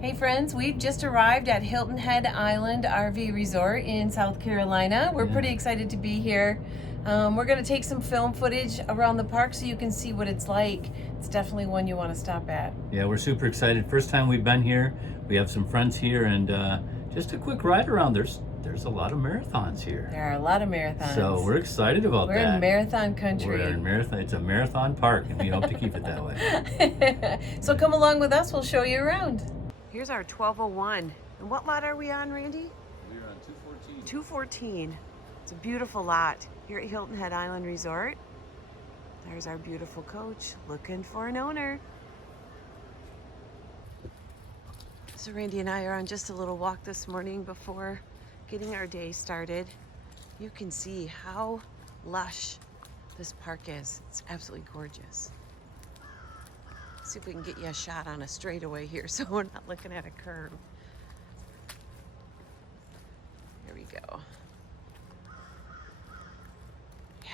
Hey friends, we've just arrived at Hilton Head Island RV Resort in South Carolina. We're pretty excited to be here. We're going to take some film footage around the park so you can see what it's like. It's definitely one you want to stop at. Yeah, we're super excited. First time we've been here. We have some friends here, and just a quick ride around. There's a lot of marathons here. There are a lot of marathons. So we're excited about that. We're in marathon country. We're in marathon. It's a marathon park, and we hope to keep it that way. So come along with us. We'll show you around. Here's our 1201. And what lot are we on, Randy? We're on 214. 214. It's a beautiful lot here at Hilton Head Island Resort. There's our beautiful coach looking for an owner. So Randy and I are on just a little walk this morning before getting our day started. You can see how lush this park is. It's absolutely gorgeous. See if we can get you a shot on a straightaway here so we're not looking at a curve. Here we go. Yeah,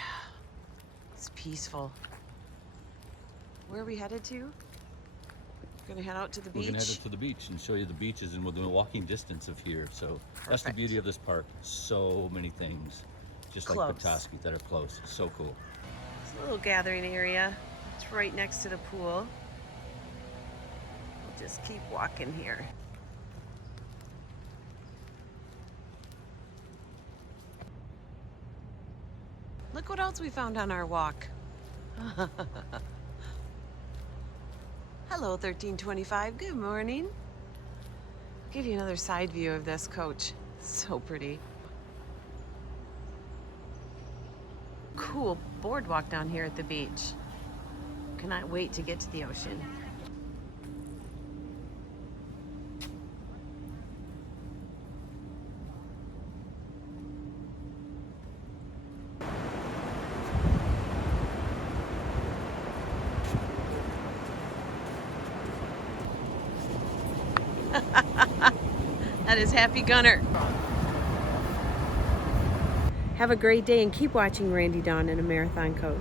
it's peaceful. Where are we headed to? We're gonna head out to the beach? We're gonna head up to the beach and show you the beaches and within walking distance of here. So that's the beauty of this park. So many things, just Close. like Petoskey, that are close. So cool. It's a little gathering area. It's right next to the pool. We'll just keep walking here. Look what else we found on our walk. Hello, 1325. Good morning. I'll give you another side view of this coach. So pretty. Cool boardwalk down here at the beach. Cannot wait to get to the ocean. That is Happy Gunner. Have a great day and keep watching Randy Dawn in a marathon coach.